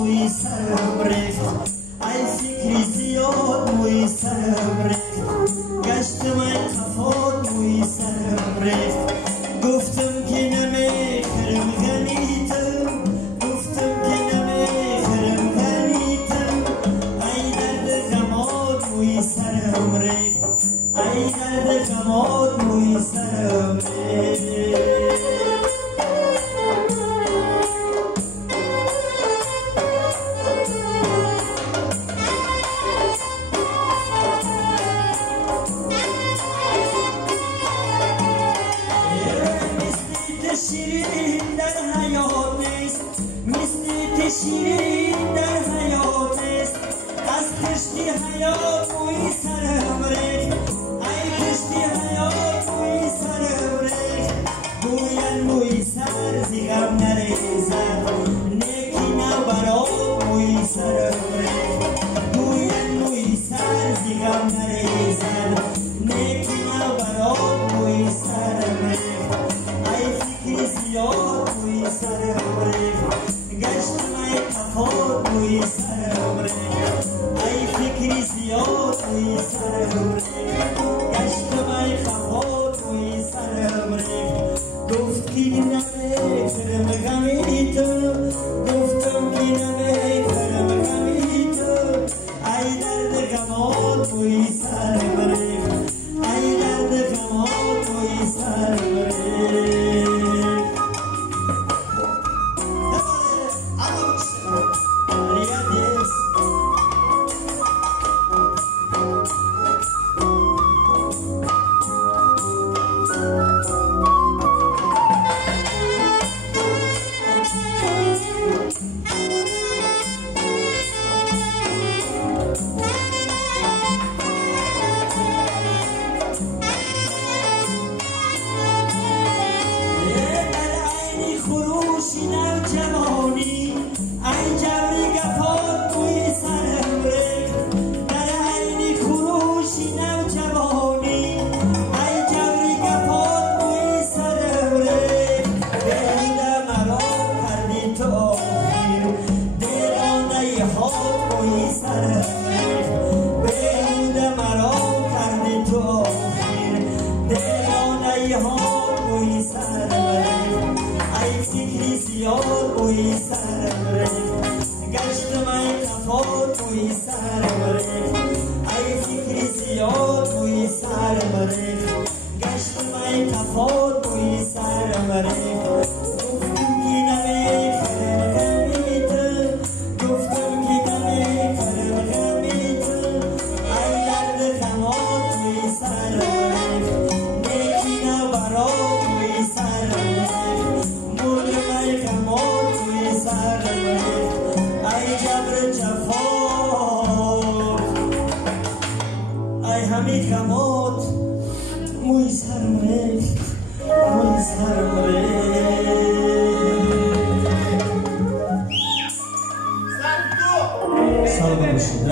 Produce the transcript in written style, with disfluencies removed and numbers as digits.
موی سرم ریخت ای فکری زیاد موی سرم ریخت گشتم ای قفات موی سرم ریخت گفتم که نمیخرم غمیتم گفتم که نمیخرم غمیتم ای درد غمات موی سرم ریخت ای درد غمات موی سرم ریخت شیرین در حیات است مثل شیرین در حیات است از کشتی حیات موی سرم ریخت ای کشتی حیات موی سرم ریخت گوین موی سر زیغم نریزد نیکی نبرات موی سرم ریخت گوین موی سر زیغم نریزد نیکی نبرات موی سرم ریخت زیاد موی سرم ریخت گشتم ای قفات موی سرم ریخت ای فکری زیاد موی سرم ریخت گشتم ای قفات موی سرم ریخت گفتی نمیخرم غمیتم گفتم که نمیخرم غمیتم ای درد غمات موی سرم ریخت ای درد غمات موی سرم ریخت ای فکری زیاد موی سرم ریخت گشتم ای قفات موی سرم ریخت ای فکری زیاد موی سرم ریخت گشتم ای قفات موی سرم ریخت گفتم که نمیخرم غمیتم گفتم که نمیخرم غمیتم ای درد غمات موی سرم ریخت نیکی نبرات موی سرم ریخت ای جبر جفا ای همی غمات موی سرم ریخت موی سرم ریخت سال باشید